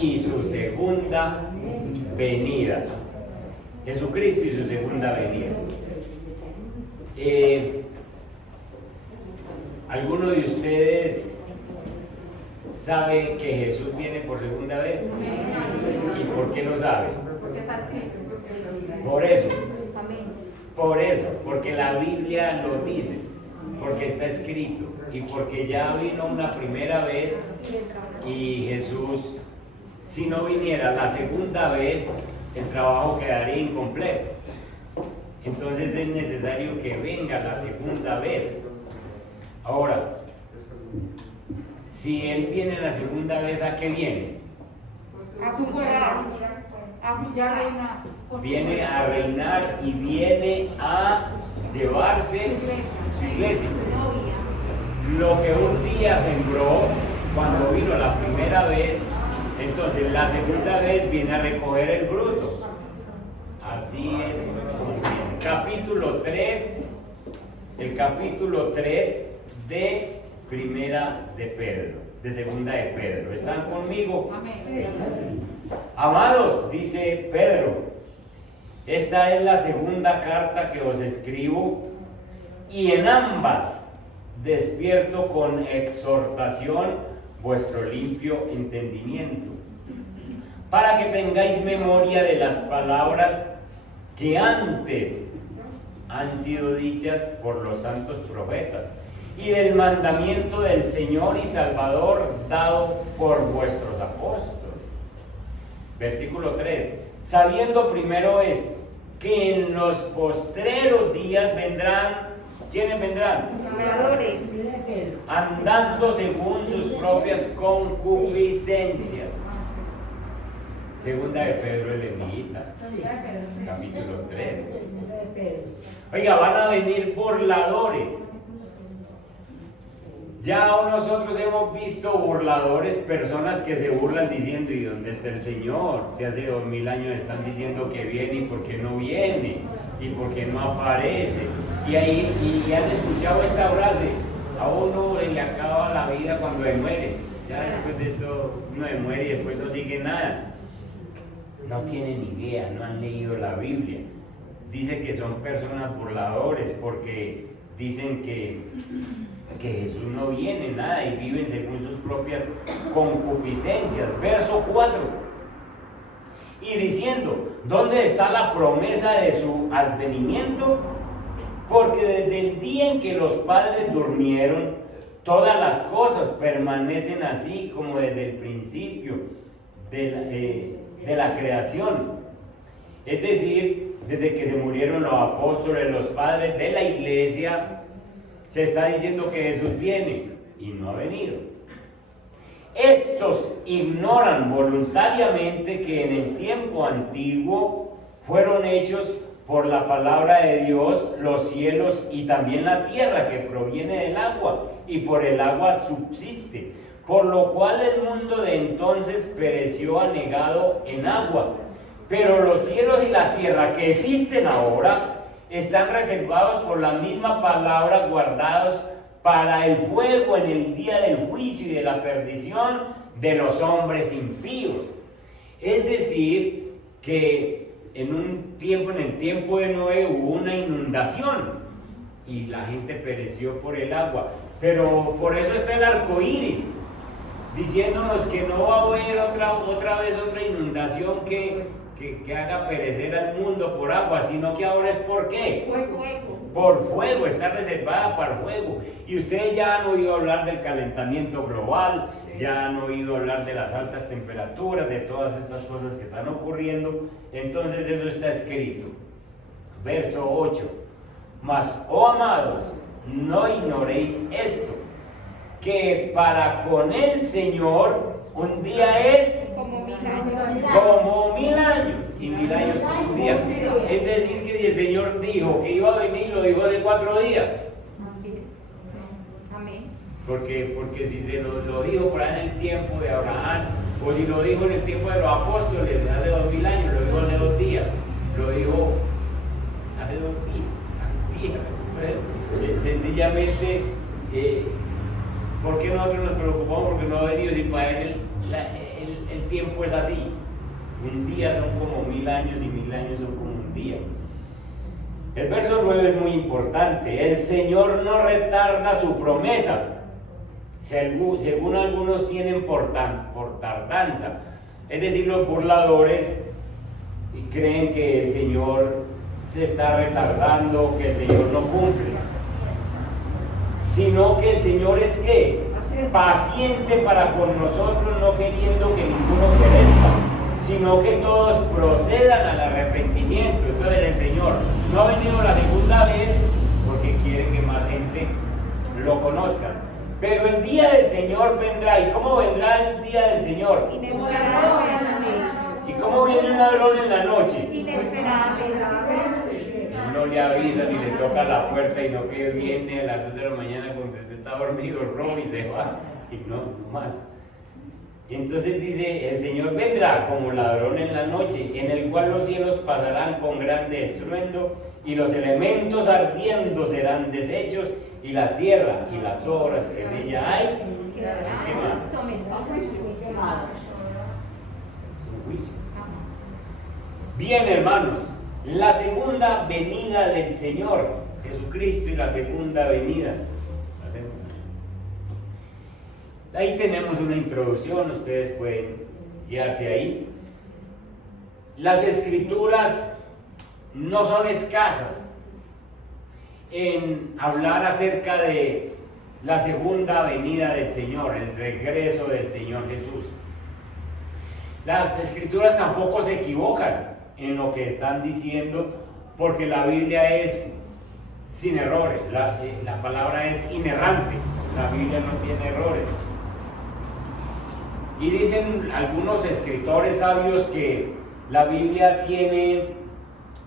y su segunda venida. Jesucristo y su segunda venida. ¿Alguno de ustedes sabe que Jesús viene por segunda vez? ¿Y por qué lo sabe? Porque está escrito. Por eso. Amén. Por eso, porque la Biblia lo dice, porque está escrito y porque ya vino una primera vez y Jesús, si no viniera la segunda vez, el trabajo quedaría incompleto. Entonces es necesario que venga la segunda vez. Ahora, si Él viene la segunda vez, ¿a qué viene? A jugar, a reinar. Viene a reinar y viene a llevarse su iglesia. Lo que un día sembró cuando vino la primera vez, entonces la segunda vez viene a recoger el fruto. Así es como viene. Capítulo 3, el capítulo 3 de Primera de Pedro, de Segunda de Pedro. ¿Están conmigo? Amén. Amados, dice Pedro, esta es la segunda carta que os escribo, y en ambas despierto con exhortación vuestro limpio entendimiento, para que tengáis memoria de las palabras que antes han sido dichas por los santos profetas, y del mandamiento del Señor y Salvador dado por vuestros apóstoles. Versículo 3. Sabiendo primero esto, que en los postreros días vendrán, ¿quiénes vendrán? Amadores. Andando según sus propias concupiscencias. Segunda de Pedro el Levita, capítulo 3. Oiga, van a venir burladores. Ya nosotros hemos visto burladores, personas que se burlan diciendo, ¿y dónde está el Señor? Si hace 2000 años están diciendo que viene, ¿y por qué no viene? ¿Y por qué no aparece? Y han escuchado esta frase, a uno le acaba la vida cuando se muere. Ya después de esto uno se muere y después no sigue nada. No tienen idea, no han leído la Biblia. Dice que son personas burladores porque dicen que Jesús no viene, nada, y viven según sus propias concupiscencias. Verso 4. Y diciendo, ¿dónde está la promesa de su advenimiento? Porque desde el día en que los padres durmieron, todas las cosas permanecen así como desde el principio de la creación. Es decir, desde que se murieron los apóstoles, los padres de la iglesia, se está diciendo que Jesús viene y no ha venido. Estos ignoran voluntariamente que en el tiempo antiguo fueron hechos por la palabra de Dios los cielos y también la tierra que proviene del agua, y por el agua subsiste, por lo cual el mundo de entonces pereció anegado en agua. Pero los cielos y la tierra que existen ahora están reservados por la misma palabra, guardados para el fuego en el día del juicio y de la perdición de los hombres impíos. Es decir, que en el tiempo de Noé hubo una inundación y la gente pereció por el agua. Pero por eso está el arco iris, diciéndonos que no va a haber otra vez otra inundación que haga perecer al mundo por agua, sino que ahora es ¿por qué? Por fuego, está reservada para fuego. Y ustedes ya han oído hablar del calentamiento global, ya han oído hablar de las altas temperaturas, de todas estas cosas que están ocurriendo. Entonces eso está escrito. Verso 8. Mas, oh amados, no ignoréis esto, que para con el Señor un día es Como 1000 años. como 1000 años, y 1000 años como un día. Es decir, que si el Señor dijo que iba a venir, lo dijo hace 4 días. Amén. Porque si se lo dijo por ahí en el tiempo de Abraham, o si lo dijo en el tiempo de los apóstoles, hace 2000 años, lo dijo hace 2 días, lo dijo hace 2 días. Sencillamente, ¿por qué nosotros nos preocupamos? Porque no ha venido, si para él el tiempo tiempo es así. Un día son como 1000 años y 1000 años son como un día. El verso 9 es muy importante. El Señor no retarda su promesa, según algunos tienen por tardanza. Es decir, los burladores creen que el Señor se está retardando, que el Señor no cumple. Sino que el Señor es ¿qué? Paciente para con nosotros, no queriendo que ninguno perezca, sino que todos procedan al arrepentimiento. Entonces el Señor no ha venido la segunda vez porque quiere que más gente lo conozca. Pero el día del Señor vendrá. ¿Y cómo vendrá el día del Señor? Inesperadamente. ¿Y cómo viene el ladrón en la noche? Inesperadamente. No le avisa ni le toca la puerta, y no que viene a las 2 de la mañana cuando usted está dormido, roba y se va. Y no más. Y entonces dice, el Señor vendrá como ladrón en la noche, en el cual los cielos pasarán con grande estruendo, y los elementos ardiendo serán deshechos, y la tierra y las obras que en ella hay, ¿qué más? Es un juicio. Bien, hermanos, la segunda venida del Señor Jesucristo y la segunda venida. Ahí tenemos una introducción, ustedes pueden guiarse ahí. Las escrituras no son escasas en hablar acerca de la segunda venida del Señor, el regreso del Señor Jesús. Las escrituras tampoco se equivocan en lo que están diciendo, porque la Biblia es sin errores, la palabra es inerrante, la Biblia no tiene errores. Y dicen algunos escritores sabios que la Biblia tiene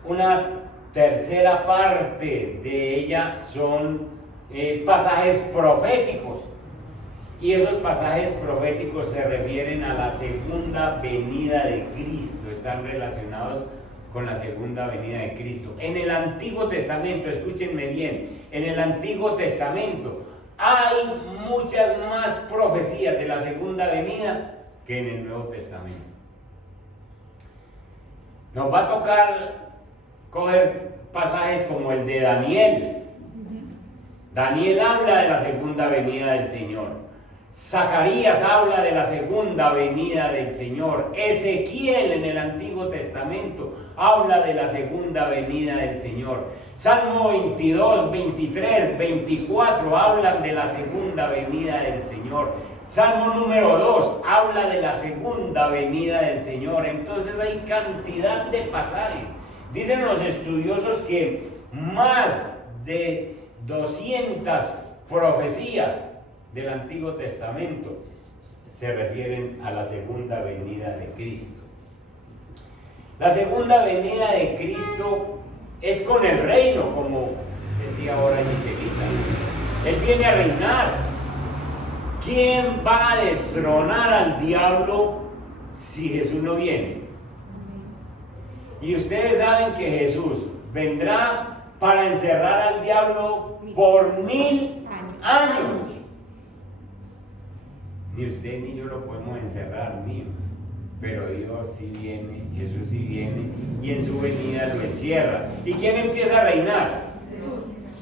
una tercera parte de ella, son pasajes proféticos. Y esos pasajes proféticos se refieren a la segunda venida de Cristo, están relacionados con la segunda venida de Cristo. En el Antiguo Testamento, escúchenme bien, en el Antiguo Testamento hay muchas más profecías de la segunda venida que en el Nuevo Testamento. Nos va a tocar coger pasajes como el de Daniel. Daniel habla de la segunda venida del Señor. Zacarías habla de la segunda venida del Señor. Ezequiel en el Antiguo Testamento habla de la segunda venida del Señor. Salmo 22, 23, 24 hablan de la segunda venida del Señor. Salmo número 2 habla de la segunda venida del Señor. Entonces hay cantidad de pasajes. Dicen los estudiosos que más de 200 profecías del Antiguo Testamento se refieren a la segunda venida de Cristo. La segunda venida de Cristo es con el reino, como decía ahora Giselita. Él viene a reinar. ¿Quién va a destronar al diablo si Jesús no viene? Y ustedes saben que Jesús vendrá para encerrar al diablo por 1000 años. Ni usted ni yo lo podemos encerrar, mío. Pero Dios sí viene, Jesús sí viene, y en su venida lo encierra. ¿Y quién empieza a reinar?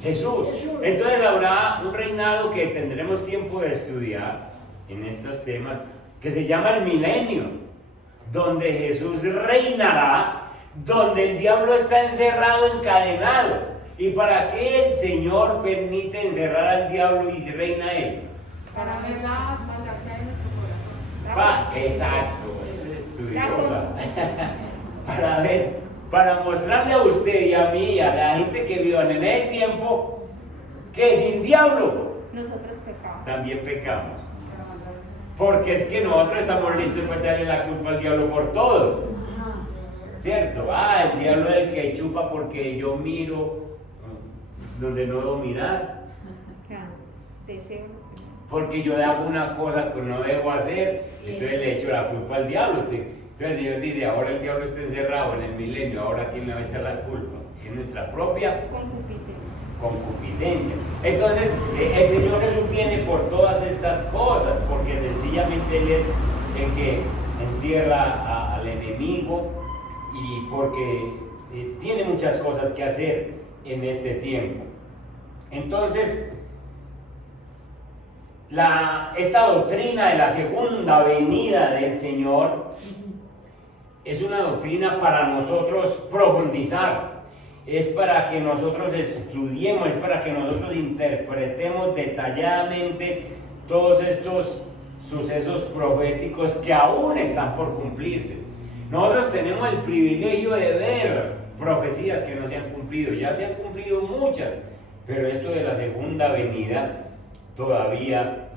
Jesús. Entonces habrá un reinado que tendremos tiempo de estudiar en estos temas, que se llama el milenio, donde Jesús reinará, donde el diablo está encerrado, encadenado. ¿Y para qué el Señor permite encerrar al diablo y reina él? Para ver la maldad en nuestro corazón. Exacto, es estudiosa. Para ver, para mostrarle a usted y a mí, a la gente que vive en el tiempo, que sin diablo Nosotros pecamos. también pecamos. Porque es que nosotros estamos listos para echarle la culpa al diablo por todo. ¿Cierto? El diablo es el que chupa porque yo miro donde no debo mirar. Deseo. Porque yo hago una cosa que no debo hacer, entonces le echo la culpa al diablo. Entonces el Señor dice, ahora el diablo está encerrado en el milenio, ahora ¿quién le va a echar la culpa? Es nuestra propia concupiscencia. Entonces el Señor Jesús viene por todas estas cosas, porque sencillamente Él es el que encierra al enemigo y porque tiene muchas cosas que hacer en este tiempo. Entonces, esta doctrina de la segunda venida del Señor es una doctrina para nosotros profundizar, es para que nosotros estudiemos, es para que nosotros interpretemos detalladamente todos estos sucesos proféticos que aún están por cumplirse. Nosotros tenemos el privilegio de ver profecías que no se han cumplido, ya se han cumplido muchas, pero esto de la segunda venida todavía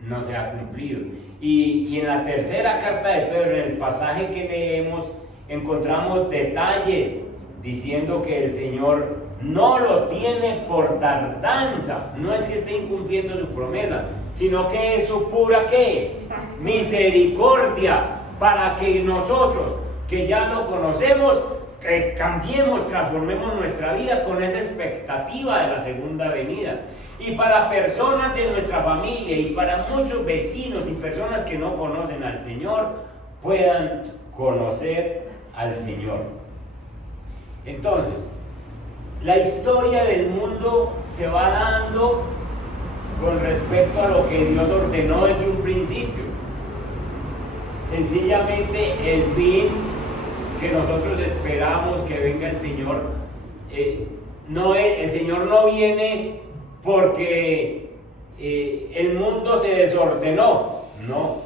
no se ha cumplido. Y en la tercera carta de Pedro, en el pasaje que leemos, encontramos detalles diciendo que el Señor no lo tiene por tardanza, no es que esté incumpliendo su promesa, sino que es su pura ¿qué? Misericordia, para que nosotros, que ya lo conocemos, que cambiemos, transformemos nuestra vida con esa expectativa de la segunda venida. Y para personas de nuestra familia y para muchos vecinos y personas que no conocen al Señor, puedan conocer al Señor. Entonces, la historia del mundo se va dando con respecto a lo que Dios ordenó desde un principio. Sencillamente el fin que nosotros esperamos que venga el Señor, el Señor no viene porque el mundo se desordenó, no.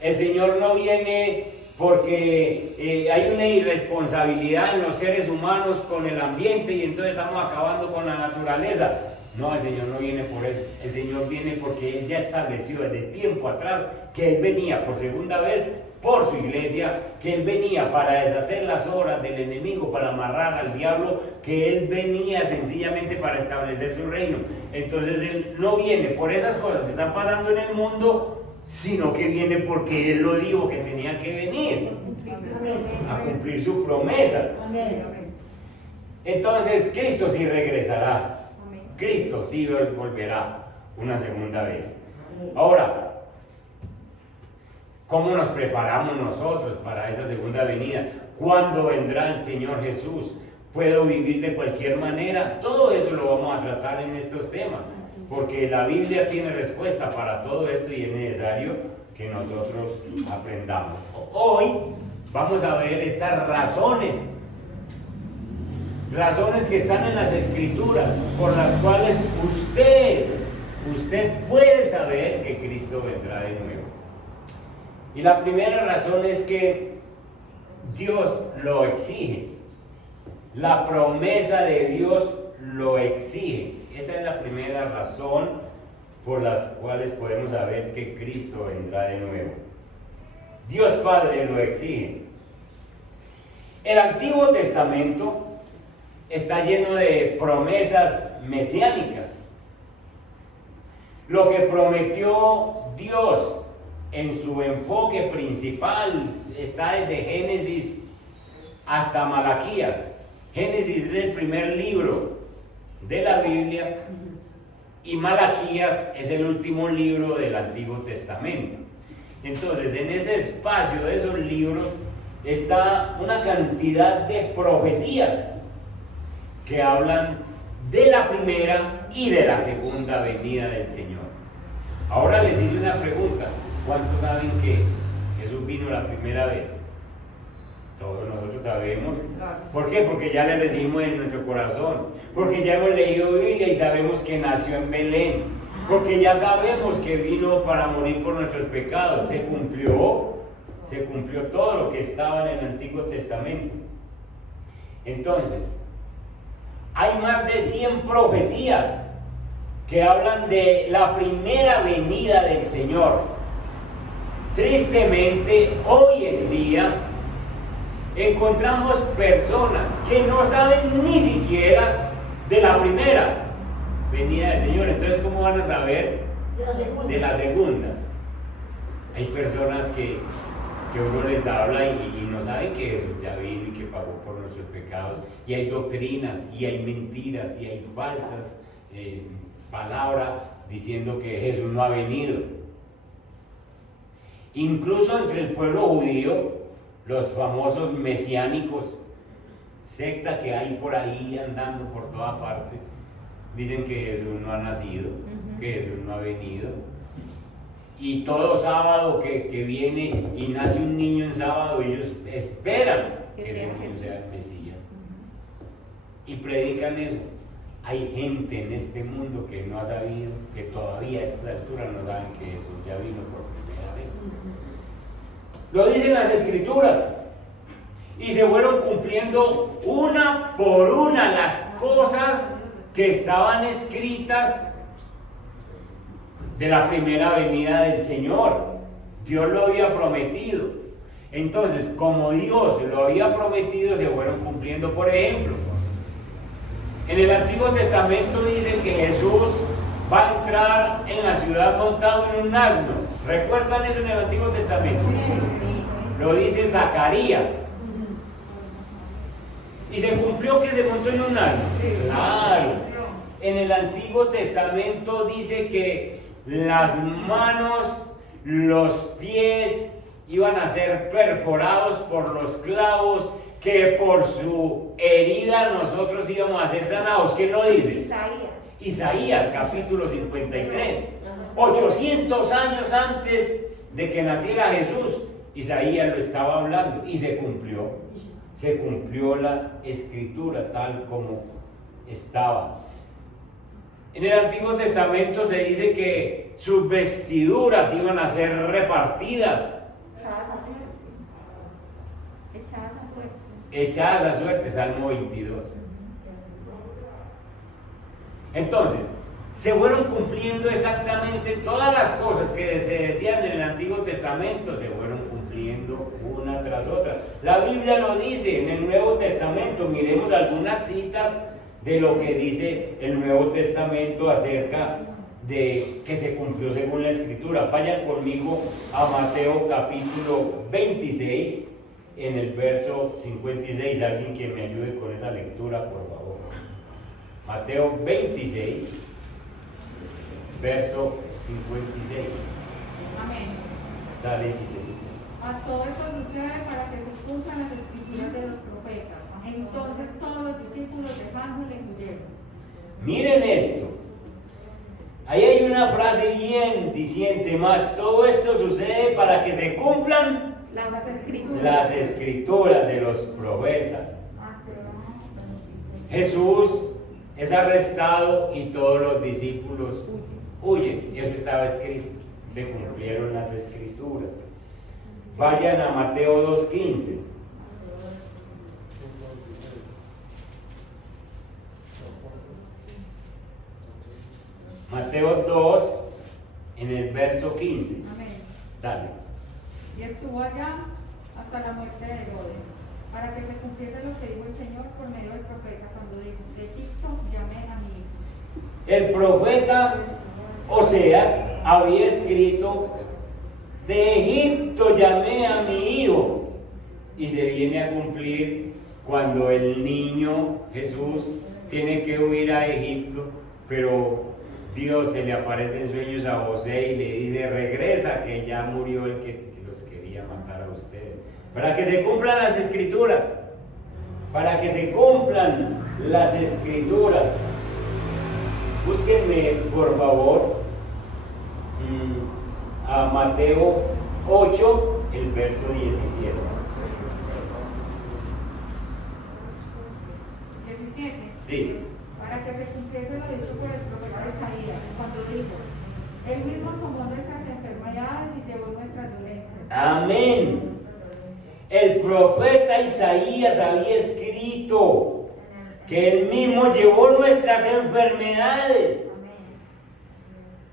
El Señor no viene porque hay una irresponsabilidad en los seres humanos con el ambiente y entonces estamos acabando con la naturaleza. No, el Señor no viene por eso. El Señor viene porque Él ya estableció desde tiempo atrás que Él venía por segunda vez por su iglesia, que Él venía para deshacer las obras del enemigo, para amarrar al diablo, que Él venía sencillamente para establecer su reino. Entonces Él no viene por esas cosas que están pasando en el mundo, sino que viene porque Él lo dijo que tenía que venir a cumplir su promesa. Entonces Cristo sí regresará. Cristo sí volverá una segunda vez. Ahora, ¿cómo nos preparamos nosotros para esa segunda venida? ¿Cuándo vendrá el Señor Jesús? ¿Puedo vivir de cualquier manera? Todo eso lo vamos a tratar en estos temas, porque la Biblia tiene respuesta para todo esto y es necesario que nosotros aprendamos. Hoy vamos a ver estas razones que están en las Escrituras, por las cuales usted puede saber que Cristo vendrá de nuevo. Y la primera razón es que Dios lo exige. La promesa de Dios lo exige. Esa es la primera razón por las cuales podemos saber que Cristo vendrá de nuevo. Dios Padre lo exige. El Antiguo Testamento está lleno de promesas mesiánicas. Lo que prometió Dios en su enfoque principal está desde Génesis hasta Malaquías. Génesis es el primer libro de la Biblia y Malaquías es el último libro del Antiguo Testamento. Entonces, en ese espacio de esos libros está una cantidad de profecías que hablan de la primera y de la segunda venida del Señor. Ahora les hice una pregunta. ¿Cuántos saben que Jesús vino la primera vez? Todos nosotros sabemos. ¿Por qué? Porque ya le recibimos en nuestro corazón. Porque ya hemos leído Biblia y sabemos que nació en Belén. Porque ya sabemos que vino para morir por nuestros pecados. Se cumplió todo lo que estaba en el Antiguo Testamento. Entonces, hay más de 100 profecías que hablan de la primera venida del Señor. Tristemente, hoy en día encontramos personas que no saben ni siquiera de la primera venida del Señor. Entonces, ¿cómo van a saber de la segunda? Hay personas que uno les habla y no saben que Jesús ya vino y que pagó por nuestros pecados. Y hay doctrinas, y hay mentiras, y hay falsas palabras diciendo que Jesús no ha venido. Incluso entre el pueblo judío, los famosos mesiánicos, secta que hay por ahí andando por toda parte, dicen que Jesús no ha nacido, que Jesús no ha venido. Y todo sábado que viene y nace un niño en sábado, ellos esperan que ese niño sea el Mesías. Y predican eso. Hay gente en este mundo que no ha sabido, que todavía a esta altura no saben que Jesús ya vino por primera vez. Lo dicen las Escrituras. Y se fueron cumpliendo una por una las cosas que estaban escritas de la primera venida del Señor. Dios lo había prometido. Entonces, como Dios lo había prometido, se fueron cumpliendo. Por ejemplo, en el Antiguo Testamento dice que Jesús va a entrar en la ciudad montado en un asno. ¿Recuerdan eso en el Antiguo Testamento? Lo dice Zacarías. ¿Y se cumplió que se montó en un asno? Claro. En el Antiguo Testamento dice que las manos, los pies iban a ser perforados por los clavos, que por su herida nosotros íbamos a ser sanados. ¿Quién lo dice? Isaías capítulo 53. 800 años antes de que naciera Jesús, Isaías lo estaba hablando y se cumplió. Se cumplió la escritura tal como estaba. En el Antiguo Testamento se dice que sus vestiduras iban a ser repartidas. Echadas a suerte, Salmo 22. Entonces, se fueron cumpliendo exactamente todas las cosas que se decían en el Antiguo Testamento, se fueron cumpliendo una tras otra. La Biblia lo dice en el Nuevo Testamento. Miremos algunas citas de lo que dice el Nuevo Testamento acerca de que se cumplió según la Escritura. Vayan conmigo a Mateo capítulo 26, en el verso 56. Alguien que me ayude con esa lectura, por favor. Mateo 26, verso 56. Amén. Dale, Giselle. Mas todo esto sucede para que se cumplan las escrituras de los profetas. Entonces todos los discípulos de Juan le huyeron. Miren esto. Ahí hay una frase bien diciente: más todo esto sucede para que se cumplan las escrituras de los profetas. Jesús es arrestado y todos los discípulos huyen. Eso estaba escrito. Se cumplieron las escrituras. Vayan a Mateo 2:15. Mateo 2, en el verso 15. Amén. Dale. Y estuvo allá hasta la muerte de Herodes, para que se cumpliese lo que dijo el Señor por medio del profeta cuando dijo: de Egipto llamé a mi hijo. El profeta Oseas había escrito: de Egipto llamé a mi hijo. Y se viene a cumplir cuando el niño Jesús tiene que huir a Egipto, pero Dios se le aparece en sueños a José y le dice: regresa, que ya murió el que los quería matar a ustedes. Para que se cumplan las escrituras. Para que se cumplan las escrituras. Búsquenme, por favor, a Mateo 8, el verso 17. 17. Sí. Para que se cumpliese lo dicho por el profeta Isaías, cuando dijo: él mismo tomó nuestras enfermedades y llevó nuestras dolencias. Amén. El profeta Isaías había escrito que él mismo llevó nuestras enfermedades.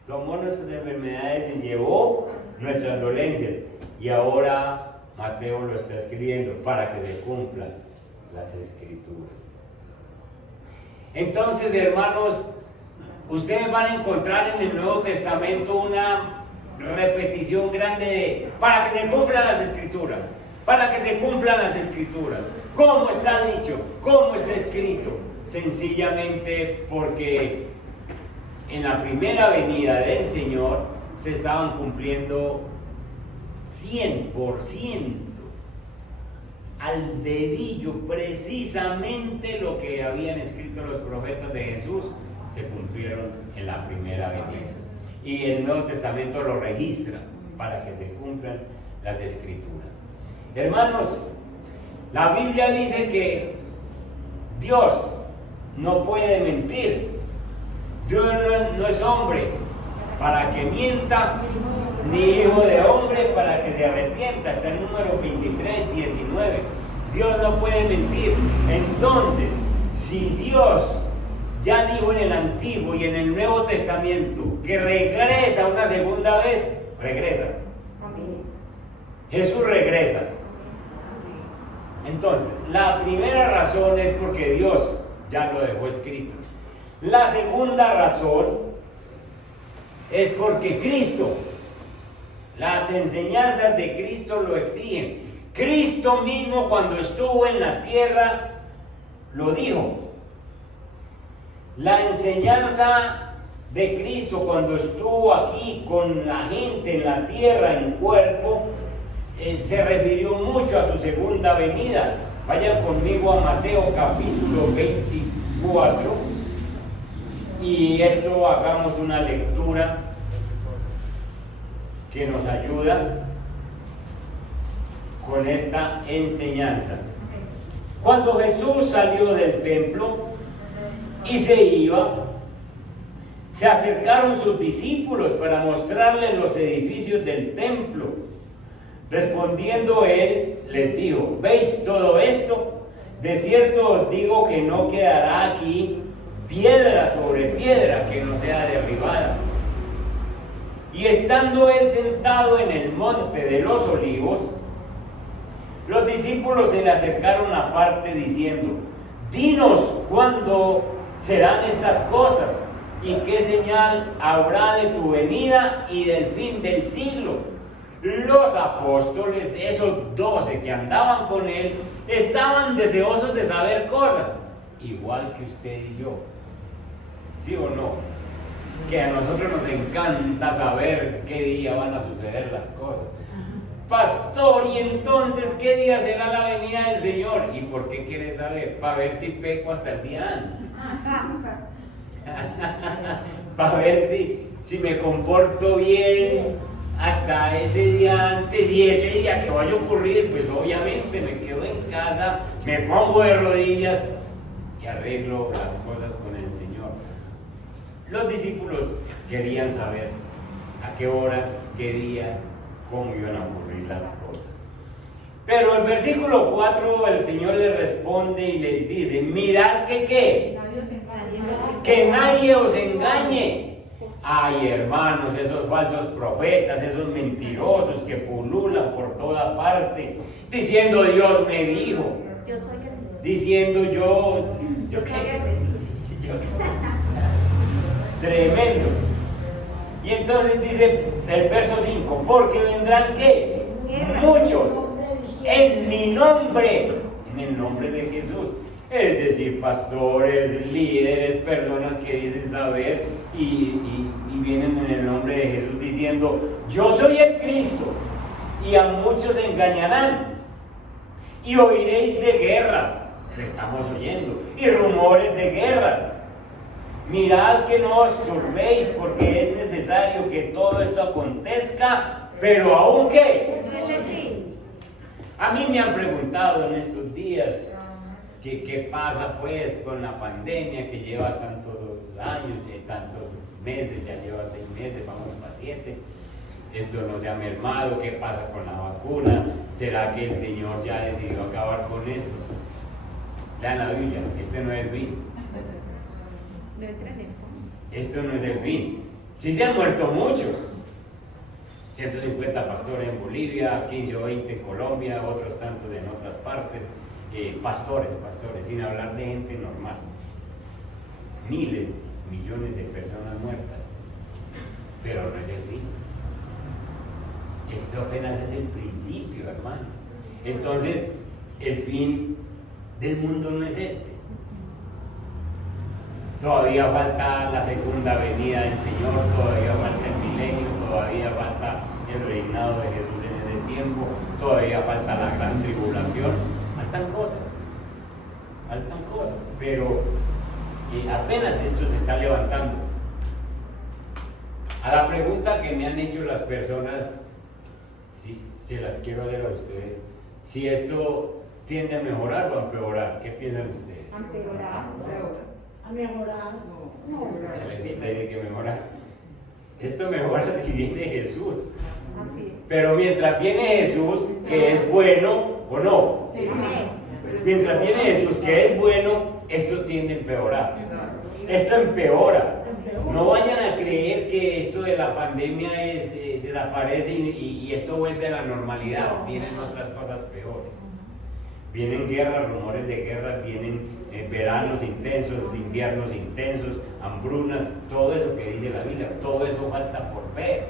Tomó nuestras enfermedades y llevó nuestras dolencias. Y ahora Mateo lo está escribiendo para que se cumplan las escrituras. Entonces, hermanos, ustedes van a encontrar en el Nuevo Testamento una repetición grande de para que se cumplan las escrituras, para que se cumplan las escrituras. ¿Cómo está dicho? ¿Cómo está escrito? Sencillamente porque en la primera venida del Señor se estaban cumpliendo 100%, al dedillo, precisamente lo que habían escrito los profetas de Jesús, se cumplieron en la primera venida. Y el Nuevo Testamento lo registra para que se cumplan las escrituras. Hermanos, la Biblia dice que Dios no puede mentir. Dios no es hombre para que mienta, ni hijo de hombre para que se arrepienta. Está en número 23, 19. Dios no puede mentir. Entonces, si Dios ya dijo en el Antiguo y en el Nuevo Testamento que regresa una segunda vez, regresa. Jesús regresa. Entonces, la primera razón es porque Dios ya lo dejó escrito. La segunda razón es porque Cristo, las enseñanzas de Cristo lo exigen. Cristo mismo, cuando estuvo en la tierra, lo dijo. La enseñanza de Cristo cuando estuvo aquí con la gente en la tierra en cuerpo, se refirió mucho a su segunda venida. Vayan conmigo a Mateo capítulo 24 y esto hagamos una lectura que nos ayuda con esta enseñanza. Cuando Jesús salió del templo y se iba, se acercaron sus discípulos para mostrarles los edificios del templo. Respondiendo él, les dijo: ¿veis todo esto? De cierto os digo que no quedará aquí piedra sobre piedra que no sea derribada. Y estando él sentado en el monte de los olivos, los discípulos se le acercaron aparte diciendo: dinos cuándo serán estas cosas y qué señal habrá de tu venida y del fin del siglo. Los apóstoles, esos 12 que andaban con él, estaban deseosos de saber cosas, igual que usted y yo. ¿Sí o no? Que a nosotros nos encanta saber qué día van a suceder las cosas. Pastor, ¿y entonces qué día será la venida del Señor? ¿Y por qué quiere saber? Para ver si peco hasta el día antes. Para ver si me comporto bien hasta ese día antes, y ese día que vaya a ocurrir, pues obviamente me quedo en casa, me pongo de rodillas y arreglo las cosas con el Señor. Los discípulos querían saber a qué horas, qué día, cómo iban a ocurrir las cosas. Pero el versículo 4 el Señor les responde y les dice: mirad que qué, que nadie os engañe. Ay, hermanos, esos falsos profetas, esos mentirosos que pululan por toda parte, diciendo Dios me dijo, diciendo yo qué, tremendo. Y entonces dice el verso 5, porque vendrán ¿qué? Muchos en mi nombre, en el nombre de Jesús. Es decir, pastores, líderes, personas que dicen saber y vienen en el nombre de Jesús diciendo: yo soy el Cristo, y a muchos engañarán. Y oiréis de guerras, le estamos oyendo, y rumores de guerras. Mirad que no os turbéis, porque es necesario que todo esto acontezca, pero aún ¿qué? A mí me han preguntado en estos días qué pasa pues con la pandemia que lleva tantos años, tantos meses, ya lleva 6 meses, vamos para 7. Esto no se ha mermado, ¿qué pasa con la vacuna? ¿Será que el Señor ya decidió acabar con esto? Lean la Biblia, este no es el fin. Esto no es el fin. Sí se han muerto muchos. 150 pastores en Bolivia, 15 o 20 en Colombia, otros tantos en otras partes. Pastores, sin hablar de gente normal. Miles, millones de personas muertas. Pero no es el fin. Esto apenas es el principio, hermano. Entonces, el fin del mundo no es este. Todavía falta la segunda venida del Señor, todavía falta el milenio, todavía falta el reinado de Jesús en ese tiempo, todavía falta la gran tribulación, faltan cosas, pero apenas esto se está levantando. A la pregunta que me han hecho las personas, sí, se las quiero leer a ustedes, si esto tiende a mejorar o a empeorar, ¿qué piensan ustedes? A empeorar. A mejorar. La Lenita dice que mejorar. Esto mejora si viene Jesús. Así es. Pero mientras viene Jesús, que es bueno, ¿o no? Sí. Mientras viene Jesús, que es bueno, esto tiende a empeorar. Esto empeora. No vayan a creer que esto de la pandemia desaparece y esto vuelve a la normalidad. Vienen otras cosas peores. Vienen guerras, rumores de guerras, vienen veranos intensos, inviernos intensos, hambrunas, todo eso que dice la Biblia, todo eso falta por ver.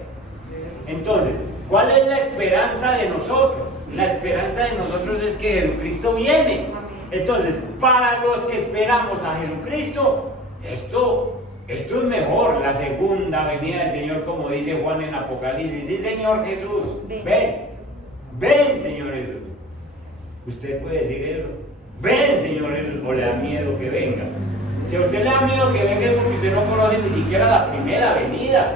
Entonces, ¿cuál es la esperanza de nosotros? La esperanza de nosotros es que Jesucristo viene. Entonces, para los que esperamos a Jesucristo, esto es mejor, la segunda venida del Señor, como dice Juan en Apocalipsis. Sí, Señor Jesús, ven, Señor Jesús. Usted puede decir eso. Ven, Señor Jesús, o le da miedo que venga. Si a usted le da miedo que venga es porque usted no conoce ni siquiera la primera venida.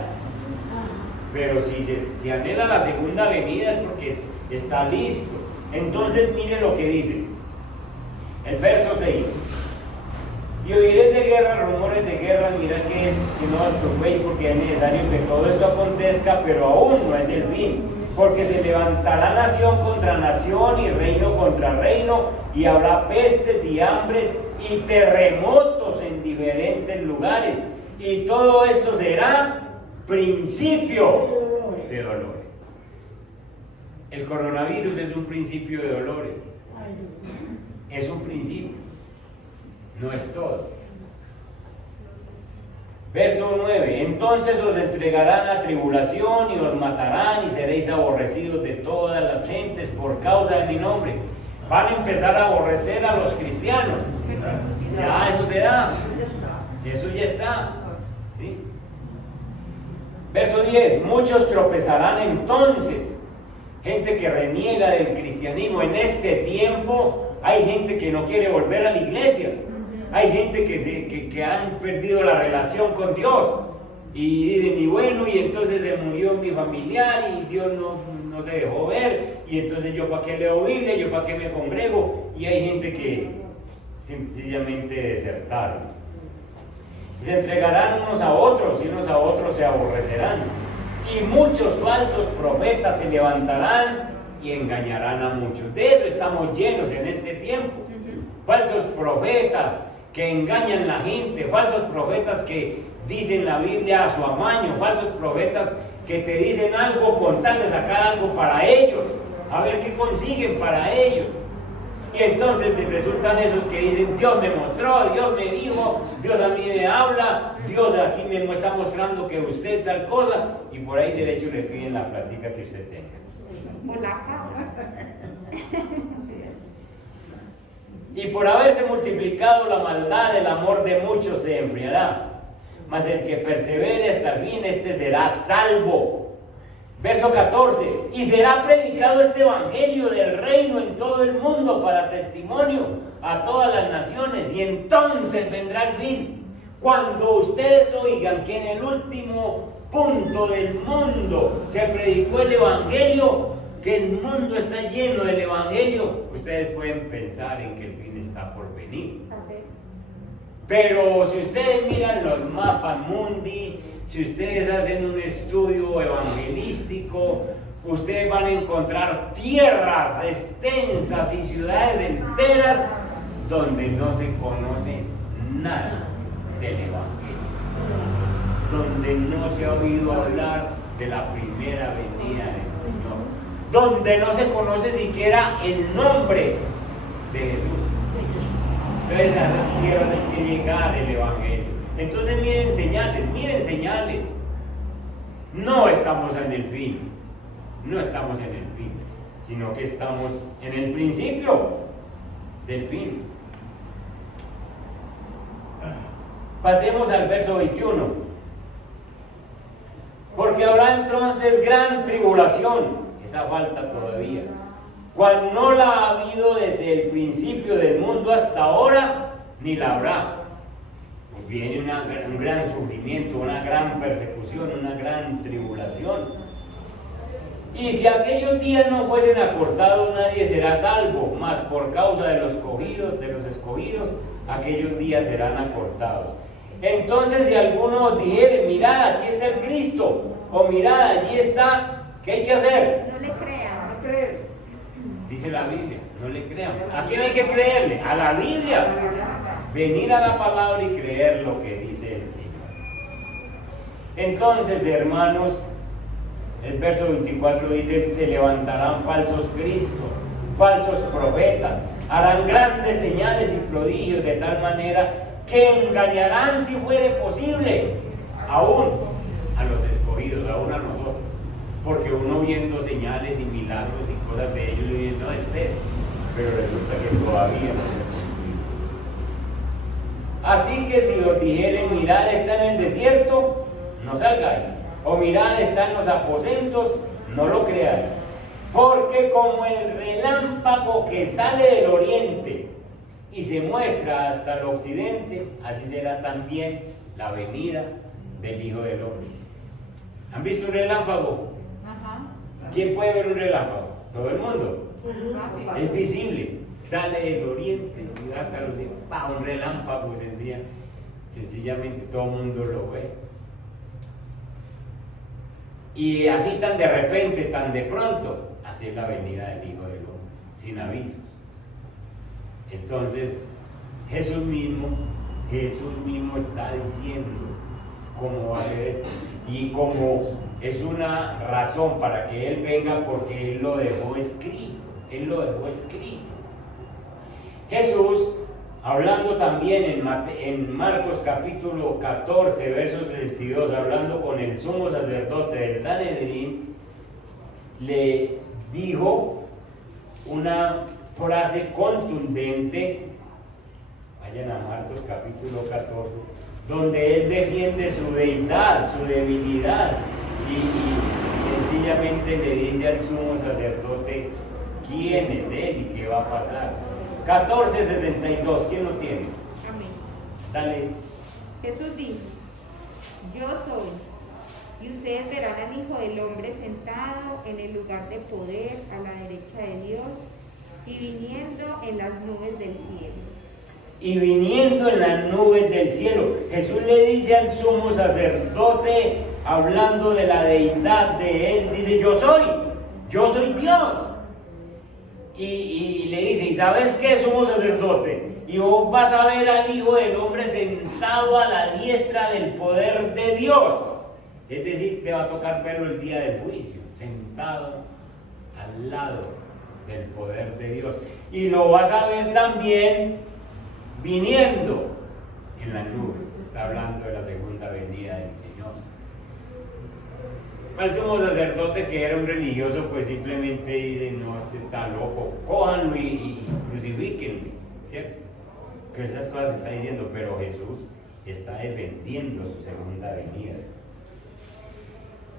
Pero si anhela la segunda venida es porque está listo. Entonces mire lo que dice el verso 6. Y oiréis de guerra, rumores de guerra, mirad que no os preocupéis, porque es necesario que todo esto acontezca, pero aún no es el fin. Porque se levantará nación contra nación y reino contra reino, y habrá pestes y hambres y terremotos en diferentes lugares. Y todo esto será principio de dolores. El coronavirus es un principio de dolores. Es un principio, no es todo. Verso 9. Entonces os entregarán a tribulación y os matarán y seréis aborrecidos de todas las gentes por causa de mi nombre. Van a empezar a aborrecer a los cristianos. Ya, eso será. Eso ya está. ¿Sí? Verso 10. Muchos tropezarán entonces. Gente que reniega del cristianismo. En este tiempo hay gente que no quiere volver a la iglesia. Hay gente que han perdido la relación con Dios y dicen, y bueno, y entonces se murió mi familiar y Dios no te dejó ver, y entonces yo para qué leo Biblia, yo para qué me congrego, y hay gente que sencillamente desertaron. Y se entregarán unos a otros y unos a otros se aborrecerán, y muchos falsos profetas se levantarán y engañarán a muchos. De eso estamos llenos en este tiempo. Falsos profetas que engañan a la gente, falsos profetas que dicen la Biblia a su amaño, falsos profetas que te dicen algo con tal de sacar algo para ellos, a ver qué consiguen para ellos. Y entonces resultan esos que dicen, Dios me mostró, Dios me dijo, Dios a mí me habla, Dios aquí me está mostrando que usted tal cosa, y por ahí derecho le piden la plática que usted tenga. Hola. Y por haberse multiplicado la maldad, el amor de muchos se enfriará. Mas el que persevere hasta el fin, este será salvo. Verso 14. Y será predicado este evangelio del reino en todo el mundo para testimonio a todas las naciones. Y entonces vendrá el fin. Cuando ustedes oigan que en el último punto del mundo se predicó el evangelio, que el mundo está lleno del evangelio, ustedes pueden pensar en que el fin está por venir. Pero si ustedes miran los mapas mundi, si ustedes hacen un estudio evangelístico, ustedes van a encontrar tierras extensas y ciudades enteras donde no se conoce nada del evangelio, donde no se ha oído hablar de la primera venida del Señor, donde no se conoce siquiera el nombre de Jesús. Entonces a esas tierras hay que llegar el evangelio. Entonces miren señales. No estamos en el fin, sino que estamos en el principio del fin. Pasemos al verso 21. Porque habrá entonces gran tribulación. esa falta todavía, cual no la ha habido desde el principio del mundo hasta ahora, ni la habrá. Pues viene un gran sufrimiento, una gran persecución, una gran tribulación. Y si aquellos días no fuesen acortados, nadie será salvo, mas por causa de los escogidos, aquellos días serán acortados. Entonces, si alguno os dijere, mirad, aquí está el Cristo, o mirad, allí está, ¿qué hay que hacer? No le crean. No creer. Dice la Biblia, no le crean. ¿A quién hay que creerle? A la Biblia. Venir a la palabra y creer lo que dice el Señor. Entonces, hermanos, el verso 24 dice, se levantarán falsos cristos, falsos profetas, harán grandes señales y prodigios de tal manera que engañarán, si fuere posible, aún a los escogidos, aún a nosotros. Porque uno viendo señales y milagros y cosas de ellos, le dice, no, pero resulta que todavía no se cumplido. Así que si os dijeren, mirad, está en el desierto, no salgáis. O mirad, está en los aposentos, no lo creáis. Porque como el relámpago que sale del oriente y se muestra hasta el occidente, así será también la venida del Hijo del Hombre. ¿Han visto un relámpago? Ajá. ¿Quién puede ver un relámpago? Todo el mundo. Rápido. Es visible, sale del oriente y va hasta el occidente. Un relámpago, sencillamente todo el mundo lo ve. Y así tan de repente, tan de pronto, así es la venida del Hijo del Hombre, sin aviso. Entonces, Jesús mismo está diciendo cómo va a ser esto. Y como es una razón para que Él venga, porque Él lo dejó escrito. Él lo dejó escrito. Jesús, hablando también en Marcos capítulo 14, versos 62, hablando con el sumo sacerdote del Sanedrín, le dijo una frase contundente. Vayan a Marcos capítulo 14, donde él defiende su deidad, su debilidad, y sencillamente le dice al sumo sacerdote quién es él y qué va a pasar. 14:62, ¿quién lo tiene? Amén. Dale. Jesús dijo, yo soy, y ustedes verán al Hijo del Hombre sentado en el lugar de poder a la derecha de Dios y viniendo en las nubes del cielo. Y viniendo en las nubes del cielo, Jesús le dice al sumo sacerdote, hablando de la deidad de él, dice, yo soy Dios. Y le dice, ¿y sabes qué, sumo sacerdote? Y vos vas a ver al Hijo del Hombre sentado a la diestra del poder de Dios. Es decir, te va a tocar verlo el día del juicio, sentado al lado del poder de Dios. Y lo vas a ver también viniendo en las nubes. Está hablando de la segunda venida del Señor. Al sumo sacerdote, que era un religioso, pues simplemente dice, no, este está loco, cójanlo y crucifíquenlo, ¿cierto? Que esas cosas está diciendo, pero Jesús está defendiendo su segunda venida.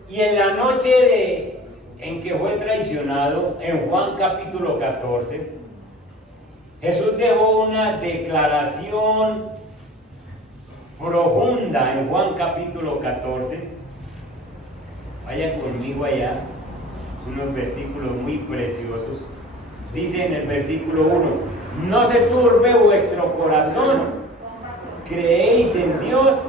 Y en la noche en que fue traicionado, en Juan capítulo 14, Jesús dejó una declaración profunda en Juan capítulo 14. Vayan conmigo allá, unos versículos muy preciosos. Dice en el versículo 1, no se turbe vuestro corazón, creéis en Dios,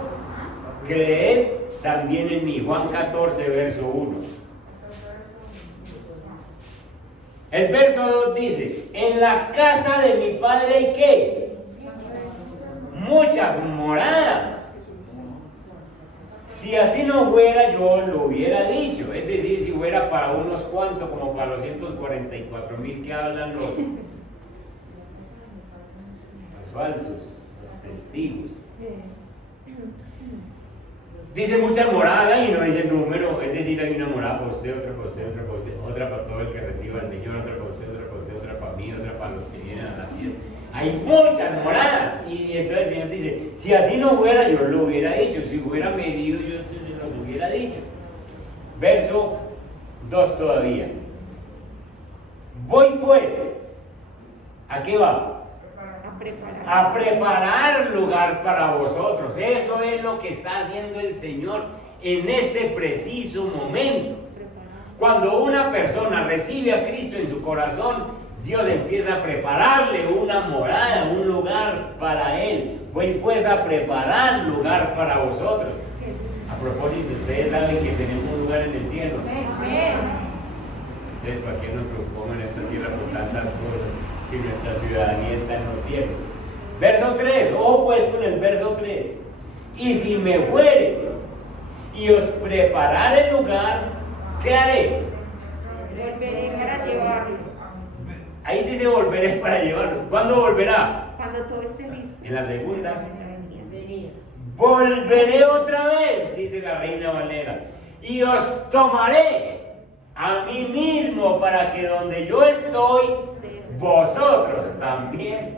creed también en mí. Juan 14, verso 1. El verso 2 dice, en la casa de mi Padre hay ¿qué? Muchas moradas. Si así no fuera, yo lo hubiera dicho. Es decir, si fuera para unos cuantos, como para los 144,000 que hablan los falsos, los testigos. Dice muchas moradas y no dice el número, es decir, hay una morada para usted, otra para usted, otra para usted, otra para todo el que reciba al Señor, otra para usted, otra para usted, otra para mí, otra para los que vienen a la fiesta. Hay muchas moradas. Y entonces el Señor dice, si así no fuera, yo lo hubiera dicho, si hubiera medido, yo se lo hubiera dicho. Verso 2 todavía. Voy pues, ¿a qué va? A preparar. A preparar lugar para vosotros. Eso es lo que está haciendo el Señor en este preciso momento. Cuando una persona recibe a Cristo en su corazón, Dios empieza a prepararle una morada, un lugar para él. Voy pues a preparar lugar para vosotros. A propósito, ustedes saben que tenemos un lugar en el cielo. Entonces, ¿para qué nos preocupamos en esta tierra por tantas cosas si nuestra ciudadanía está en los cielos? Verso 3, pues con el verso 3. Y si me fuere y os preparare el lugar, ¿qué haré? Volveré para llevarlo. Ahí dice volveré para llevarlo. ¿Cuándo volverá? Cuando todo esté listo. En la segunda. Venida. Volveré otra vez, dice la Reina Valera, y os tomaré a mí mismo para que donde yo estoy, vosotros también.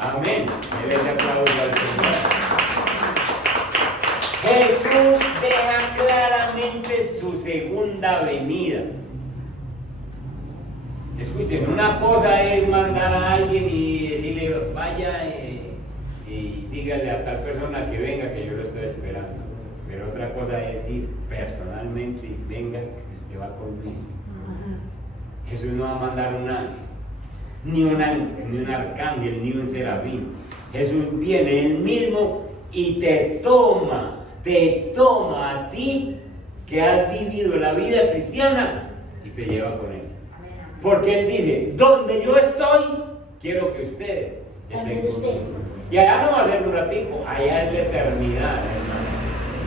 Amén. Denle ese aplauso al Señor. Jesús deja claramente su segunda venida. Escuchen, una cosa es mandar a alguien y decirle, vaya y dígale a tal persona que venga, que yo lo estoy esperando. Pero otra cosa es ir personalmente y venga, que usted va conmigo. Jesús no va a mandar un ángel, ni un arcángel, ni un serafín. Jesús viene él mismo y te toma a ti que has vivido la vida cristiana y te lleva con él. Porque él dice, donde yo estoy, quiero que ustedes estén conmigo. Y allá no va a ser un ratico, allá es la eternidad, hermano.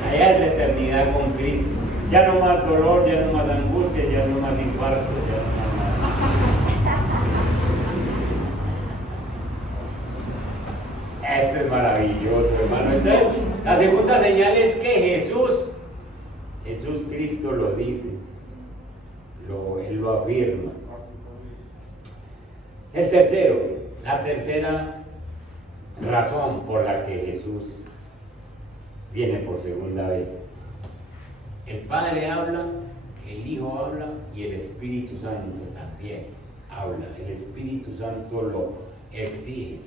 Allá es la eternidad con Cristo. Ya no más dolor, ya no más angustia, ya no más infarto, ya no más nada. Esto es maravilloso, hermano. Entonces, la segunda señal es que Jesús Cristo lo dice, Él lo afirma. La tercera razón por la que Jesús viene por segunda vez. El Padre habla, el Hijo habla y el Espíritu Santo también habla. El Espíritu Santo lo exige.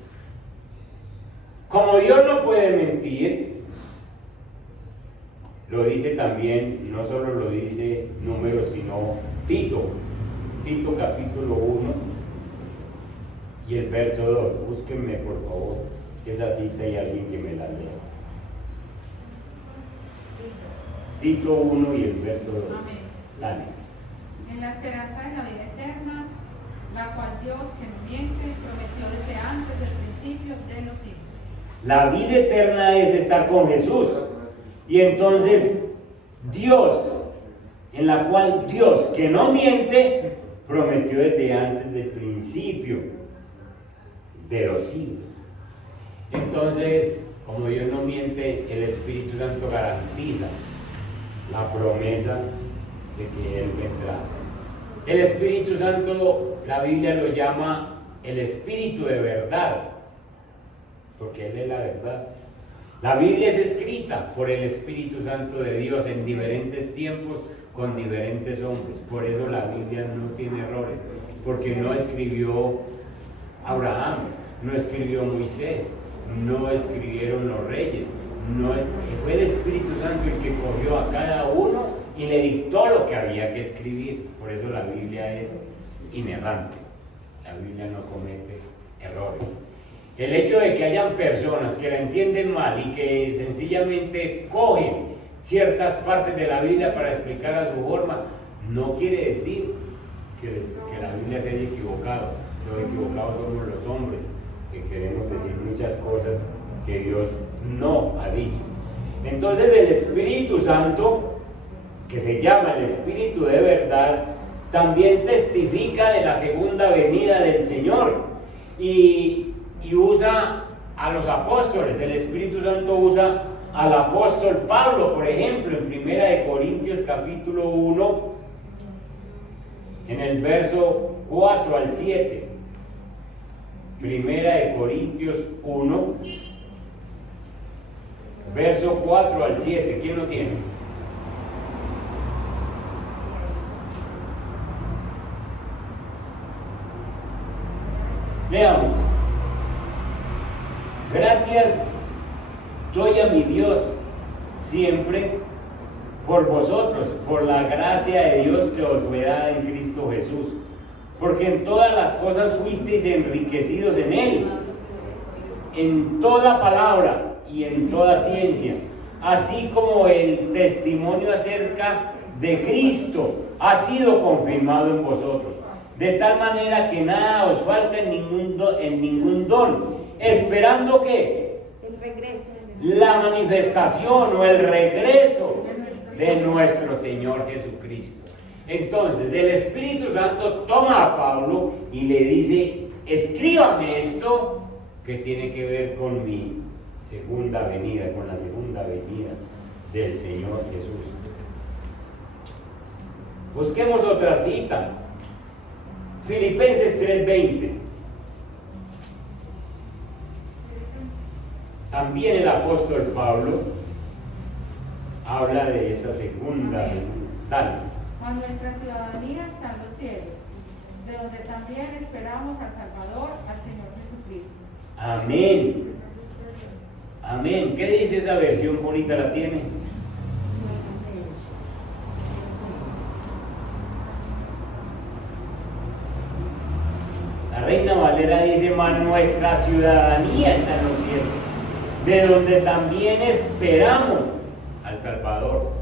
Como Dios no puede mentir, lo dice también, no solo lo dice Números, sino Tito capítulo 1 y el verso 2. Búsquenme por favor esa cita y alguien que me la lea. Tito 1 y el verso 2. Amén. Dale. En la esperanza de la vida eterna, la cual Dios, que no miente, prometió desde antes del principio de los siglos. La vida eterna es estar con Jesús. Y entonces Dios, en la cual Dios, que no miente, prometió desde antes del principio de los siglos. Entonces, como Dios no miente, el Espíritu Santo garantiza la promesa de que Él vendrá. El Espíritu Santo, la Biblia lo llama el Espíritu de verdad, porque Él es la verdad. La Biblia es escrita por el Espíritu Santo de Dios en diferentes tiempos con diferentes hombres. Por eso la Biblia no tiene errores, porque no escribió Abraham, no escribió Moisés, no escribieron los reyes, fue el Espíritu Santo el que cogió a cada uno y le dictó lo que había que escribir. Por eso la Biblia es inerrante, la Biblia no comete errores. El hecho de que hayan personas que la entienden mal y que sencillamente cogen ciertas partes de la Biblia para explicar a su forma, no quiere decir que la Biblia se haya equivocado. Los equivocados somos los hombres, que queremos decir muchas cosas que Dios no ha dicho. Entonces el Espíritu Santo, que se llama el Espíritu de verdad, también testifica de la segunda venida del Señor y usa a los apóstoles. El Espíritu Santo usa al apóstol Pablo, por ejemplo, en 1 Corintios capítulo 1, en el verso 4 al 7. 1 Corintios 1, verso 4 al 7. ¿Quién lo tiene? Veamos. Gracias doy a mi Dios siempre por vosotros, por la gracia de Dios que os fue dada en Cristo Jesús. Porque en todas las cosas fuisteis enriquecidos en Él, en toda palabra y en toda ciencia, así como el testimonio acerca de Cristo ha sido confirmado en vosotros, de tal manera que nada os falta en ningún don, esperando que El regreso. la manifestación o el regreso de nuestro Señor Jesucristo. Entonces el Espíritu Santo toma a Pablo y le dice: escríbame esto que tiene que ver con mi segunda venida, con la segunda venida del Señor Jesús. Busquemos otra cita. Filipenses 3:20. También el apóstol Pablo habla de esa segunda venida. Dale. Mas nuestra ciudadanía está en los cielos, de donde también esperamos al Salvador, al Señor Jesucristo. Amén. Amén. ¿Qué dice esa versión bonita? ¿La tiene? La Reina Valera dice: mas nuestra ciudadanía está en los cielos, de donde también esperamos al Salvador.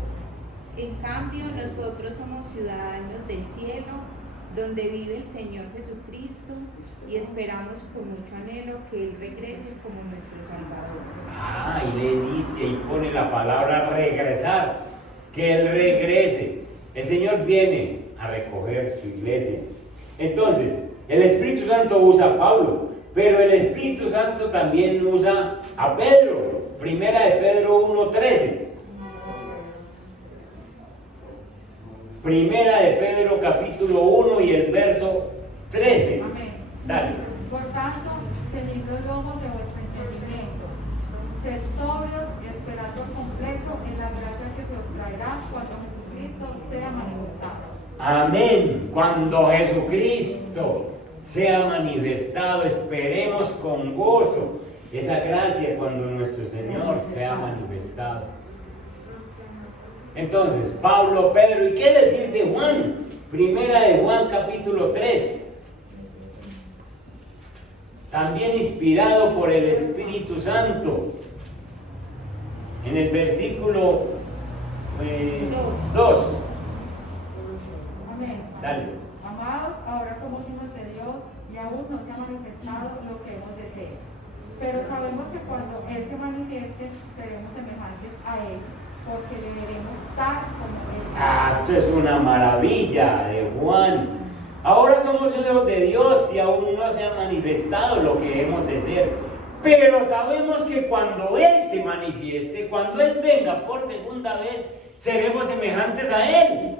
En cambio, nosotros somos ciudadanos del cielo, donde vive el Señor Jesucristo, y esperamos con mucho anhelo que Él regrese como nuestro Salvador. Y le dice y pone la palabra regresar, que Él regrese. El Señor viene a recoger su iglesia. Entonces, el Espíritu Santo usa a Pablo, pero el Espíritu Santo también usa a Pedro. Primera de Pedro 1:13. Primera de Pedro capítulo 1 y el verso 13. Amén. Dale. Por tanto, ceñid los lomos de vuestro entendimiento, sed sobrios y esperad por completo en la gracia que se os traerá cuando Jesucristo sea manifestado. Amén. Cuando Jesucristo sea manifestado, esperemos con gozo esa gracia cuando nuestro Señor sea manifestado. Entonces, Pablo, Pedro, ¿y qué decir de Juan? Primera de Juan capítulo 3. También inspirado por el Espíritu Santo. En el versículo 2. Amén. Dale. Amados, ahora somos hijos de Dios y aún no se ha manifestado lo que hemos de ser. Pero sabemos que cuando Él se manifieste, seremos semejantes a Él, porque le veremos tal como Él. Esto es una maravilla de Juan. Ahora somos hijos de Dios y aún no se ha manifestado lo que hemos de ser. Pero sabemos que cuando Él se manifieste, cuando Él venga por segunda vez, seremos semejantes a Él,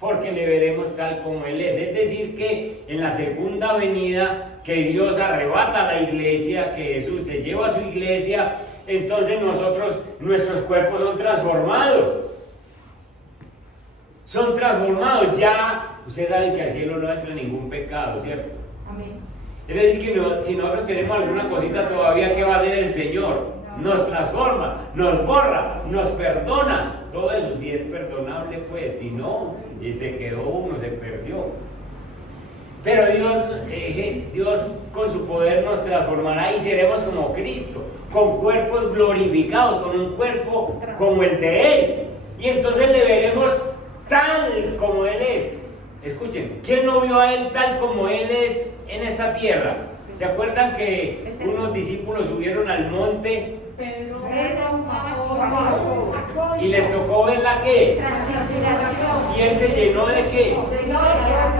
porque le veremos tal como Él es. Es decir, que en la segunda venida, que Dios arrebata a la iglesia, que Jesús se lleva a su iglesia, entonces nuestros cuerpos son transformados. Son transformados. Ya, ustedes saben que al cielo no entra ningún pecado, ¿cierto? Amén. Es decir, que si nosotros tenemos alguna cosita todavía, ¿qué va a hacer el Señor? Nos transforma, nos borra, nos perdona. Todo eso sí es perdonable, pues. Si no, y se quedó uno, se perdió. Pero Dios con su poder nos transformará y seremos como Cristo, con cuerpos glorificados, con un cuerpo como el de Él. Y entonces le veremos tal como Él es. Escuchen, ¿quién no vio a Él tal como Él es en esta tierra? ¿Se acuerdan que unos discípulos subieron al monte Pedro, Jacobo, y les tocó ver la qué? Y Él se llenó de qué?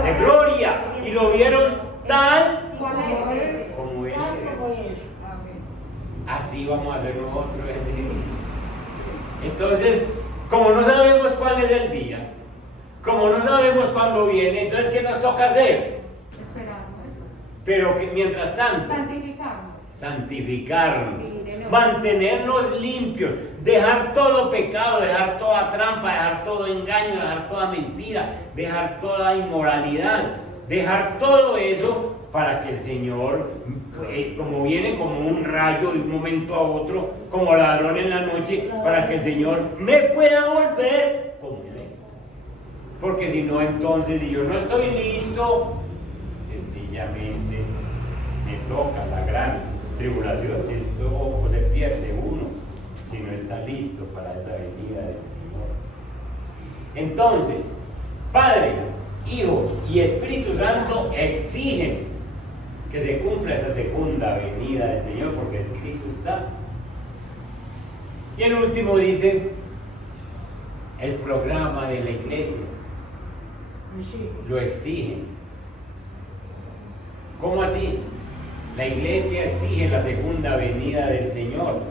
De gloria. Y lo vieron tal como Él es. Así vamos a hacer nosotros. Entonces, como no sabemos cuál es el día, como no sabemos cuándo viene, entonces ¿qué nos toca hacer? Pero que mientras tanto, santificarnos, mantenernos limpios, dejar todo pecado, dejar toda trampa, dejar todo engaño, dejar toda mentira, dejar toda inmoralidad. dejar todo eso para que el Señor, como viene como un rayo de un momento a otro, como ladrón en la noche, para que el Señor me pueda volver como Él es. Porque si no, entonces, si yo no estoy listo, sencillamente me toca la gran tribulación, o se pierde uno si no está listo para esa venida del Señor. Entonces, Padre, Hijo y Espíritu Santo exigen que se cumpla esa segunda venida del Señor, porque escrito está. Y el último dice, el programa de la iglesia lo exige. ¿Cómo así? La iglesia exige la segunda venida del Señor.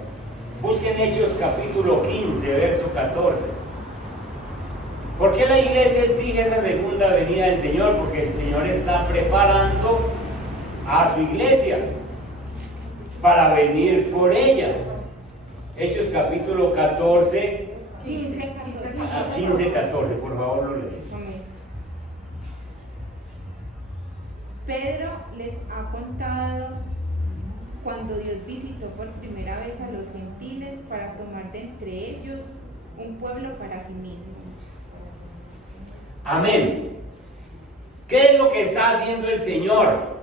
Busquen Hechos capítulo 15, verso 14. ¿Por qué la iglesia exige esa segunda venida del Señor? Porque el Señor está preparando a su iglesia para venir por ella. Hechos capítulo 14, 15, 14, por favor lo lees. Pedro les ha contado cuando Dios visitó por primera vez a los gentiles para tomar de entre ellos un pueblo para sí mismo. Amén. ¿Qué es lo que está haciendo el Señor?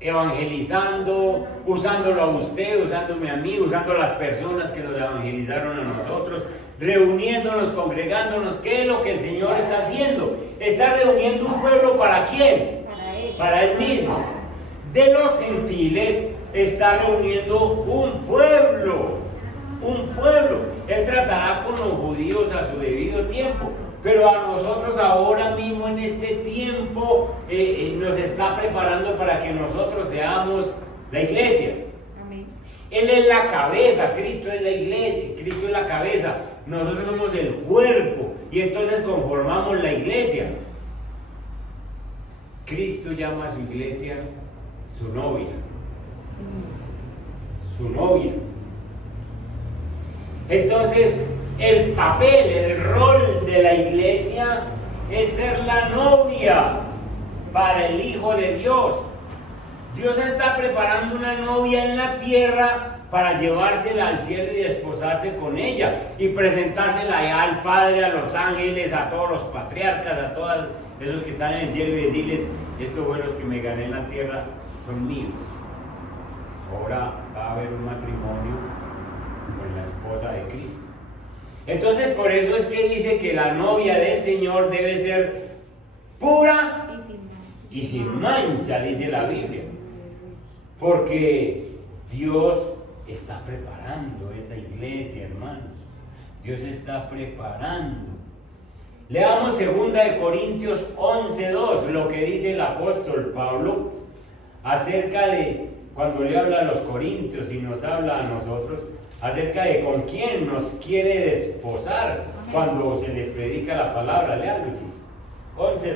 Evangelizando, usándolo a usted, usándome a mí, usando a las personas que nos evangelizaron a nosotros, reuniéndonos, congregándonos. ¿Qué es lo que el Señor está haciendo? Está reuniendo un pueblo, ¿para quién? Para Él mismo. De los gentiles está reuniendo un pueblo. Un pueblo. Él tratará con los judíos a su debido tiempo. Pero a nosotros ahora mismo en este tiempo nos está preparando para que nosotros seamos la iglesia. Amén. Él es la cabeza, Cristo es la iglesia, Cristo es la cabeza. Nosotros somos el cuerpo y entonces conformamos la iglesia. Cristo llama a su iglesia su novia. Su novia. Entonces, el papel, el rol de la iglesia es ser la novia para el Hijo de Dios. Dios está preparando una novia en la tierra para llevársela al cielo y desposarse con ella y presentársela allá al Padre, a los ángeles, a todos los patriarcas, a todos esos que están en el cielo y decirles: estos vuelos que me gané en la tierra son míos. Ahora va a haber un matrimonio con la esposa de Cristo. Entonces, por eso es que dice que la novia del Señor debe ser pura y sin mancha, dice la Biblia. Porque Dios está preparando esa iglesia, hermanos. Dios está preparando. Leamos 2 Corintios 11:2, lo que dice el apóstol Pablo acerca de, cuando le habla a los corintios y nos habla a nosotros, acerca de con quién nos quiere desposar. Amén. Cuando se le predica la palabra. Lean, Luis. 11:2.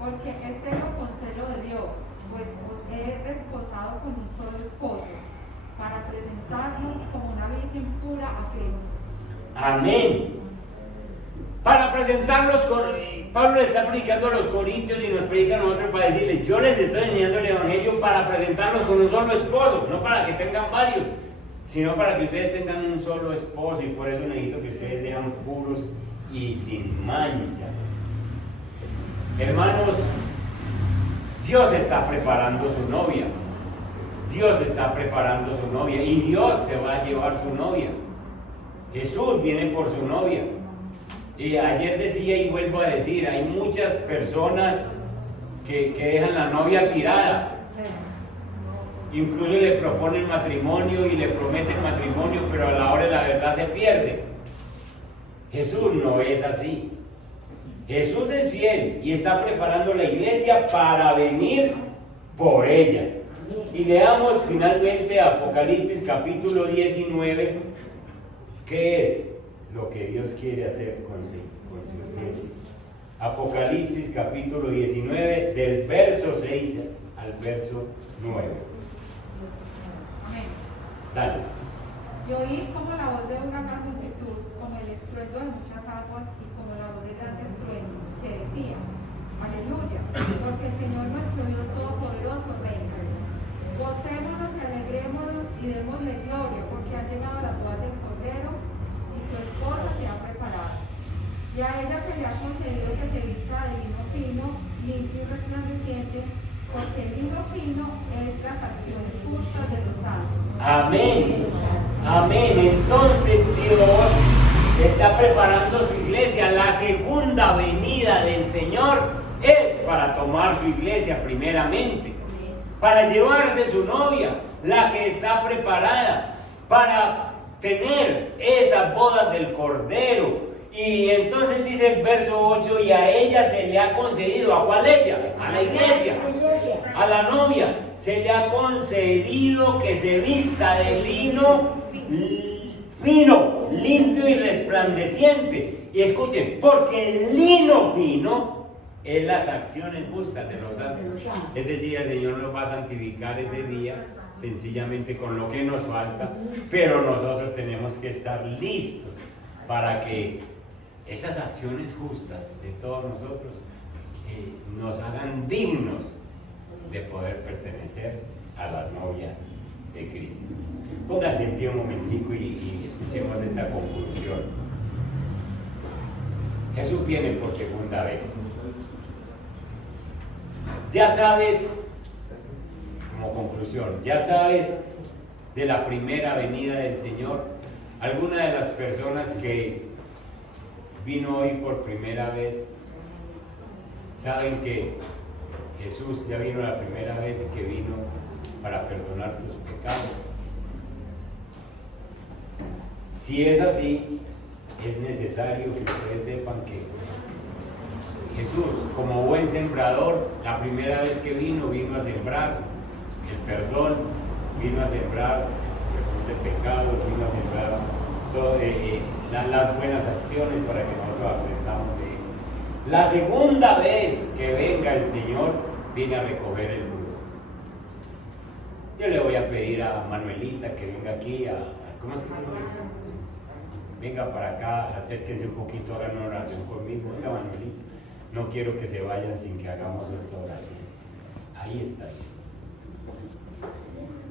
Porque es celo con celo de Dios, pues os he desposado con un solo esposo, para presentarnos como una virgen pura a Cristo. Amén. Para presentarlos con... Pablo le está predicando a los corintios y nos predica a nosotros para decirles: yo les estoy enseñando el evangelio para presentarlos con un solo esposo, no para que tengan varios, sino para que ustedes tengan un solo esposo. Y por eso necesito que ustedes sean puros y sin mancha. Hermanos, Dios está preparando su novia. Dios está preparando su novia y Dios se va a llevar su novia. Jesús viene por su novia. Y ayer decía y vuelvo a decir, hay muchas personas que dejan la novia tirada. Incluso le proponen matrimonio y le prometen matrimonio, pero a la hora de la verdad se pierde. Jesús no es así. Jesús es fiel y está preparando la iglesia para venir por ella. Y leamos finalmente Apocalipsis capítulo 19, ¿qué es lo que Dios quiere hacer con su iglesia? Apocalipsis capítulo 19, del verso 6 al verso 9. Amén. Dale. Y oí como la voz de una gran multitud, como el estruendo de muchas aguas y como la voz de grandes truenos, que decía: Aleluya, porque el Señor nuestro Dios Todopoderoso reina. Gocémonos y alegrémonos y démosle gloria, porque ha llegado la boda del Cordero y su esposa se ha preparado. Y a ella se le ha concedido que se vista de lino fino, limpio y resplandeciente, porque el lino fino es las acciones justas de los santos. Amén. Amén. Entonces Dios está preparando su iglesia. La segunda venida del Señor es para tomar su iglesia primeramente, para llevarse su novia, la que está preparada, para tener esas bodas del Cordero. Y entonces dice el verso 8, y a ella se le ha concedido, ¿a cuál ella? A la iglesia, a la novia, se le ha concedido que se vista de lino fino, limpio y resplandeciente. Y escuchen, porque el lino fino es las acciones justas de los santos. Es decir, el Señor nos va a santificar ese día, sencillamente con lo que nos falta, pero nosotros tenemos que estar listos para que esas acciones justas de todos nosotros nos hagan dignos de poder pertenecer a la novia de Cristo. Pónganse en pie un momentico y escuchemos esta conclusión. Jesús viene por segunda vez. Ya sabes, como conclusión, ya sabes de la primera venida del Señor. Alguna de las personas que vino hoy por primera vez saben que Jesús ya vino la primera vez y que vino para perdonar tus pecados. Si es así, es necesario que ustedes sepan que Jesús, como buen sembrador, la primera vez que vino a sembrar el perdón, vino a sembrar el perdón de pecados, vino a sembrar las buenas acciones para que nosotros aprendamos de él. La segunda vez que venga el Señor, viene a recoger el fruto. Yo le voy a pedir a Manuelita que venga aquí, ¿cómo se llama? Venga para acá, acérquense un poquito, hagan una oración conmigo. Venga, Manuelita, no quiero que se vayan sin que hagamos esta oración. Ahí está.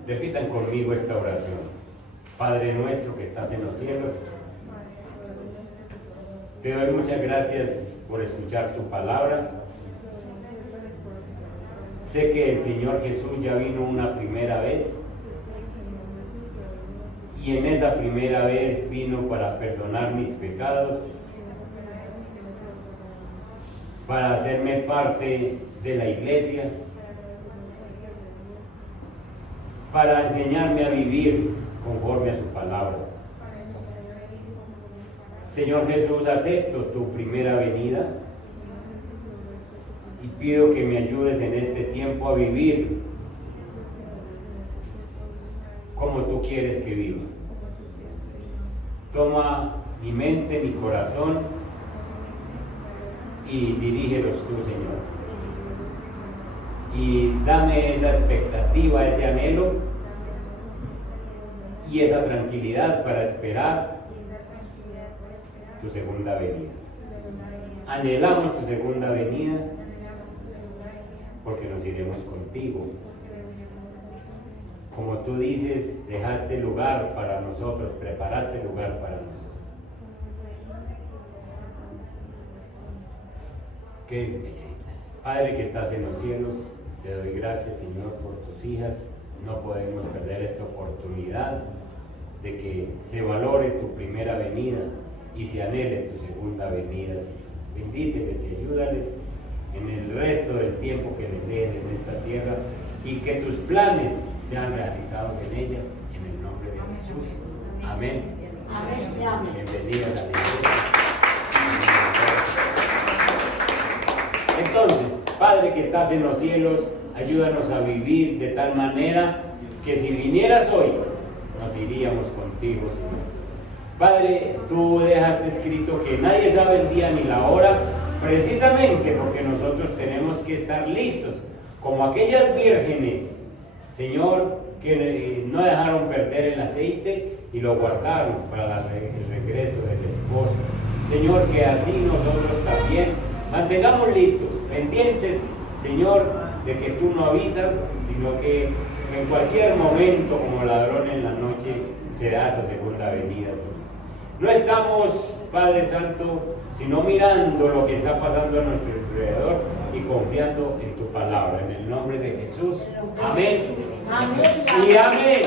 Repitan conmigo esta oración. Padre nuestro que estás en los cielos, te doy muchas gracias por escuchar tu palabra. Sé que el Señor Jesús ya vino una primera vez y en esa primera vez vino para perdonar mis pecados, para hacerme parte de la iglesia, para enseñarme a vivir conforme a su palabra. Señor Jesús, acepto tu primera venida y pido que me ayudes en este tiempo a vivir como tú quieres que viva. Toma mi mente, mi corazón y dirígelos tú, Señor. Y dame esa expectativa, ese anhelo y esa tranquilidad para esperar tu segunda venida. Anhelamos tu segunda venida porque nos iremos contigo. Como tú dices, dejaste lugar para nosotros, preparaste lugar para nosotros. Qué bellitas. Padre que estás en los cielos, te doy gracias, Señor, por tus hijas. No podemos perder esta oportunidad de que se valore tu primera venida y se anhele tu segunda venida, Señor. Bendíceles y ayúdales en el resto del tiempo que les den en esta tierra y que tus planes sean realizados en ellas, en el nombre de Jesús. Amén. Amén. Bienvenidas a la iglesia. Entonces, Padre que estás en los cielos, ayúdanos a vivir de tal manera que si vinieras hoy, nos iríamos contigo, Señor. Padre, tú dejaste escrito que nadie sabe el día ni la hora, precisamente porque nosotros tenemos que estar listos, como aquellas vírgenes, Señor, que no dejaron perder el aceite y lo guardaron para el regreso del esposo. Señor, que así nosotros también mantengamos listos, pendientes, Señor, de que tú no avisas, sino que en cualquier momento, como ladrón en la noche, se da esa segunda venida, Señor. No estamos, Padre Santo, sino mirando lo que está pasando a nuestro alrededor y confiando en tu palabra. En el nombre de Jesús. Amén. Amén. Y amén.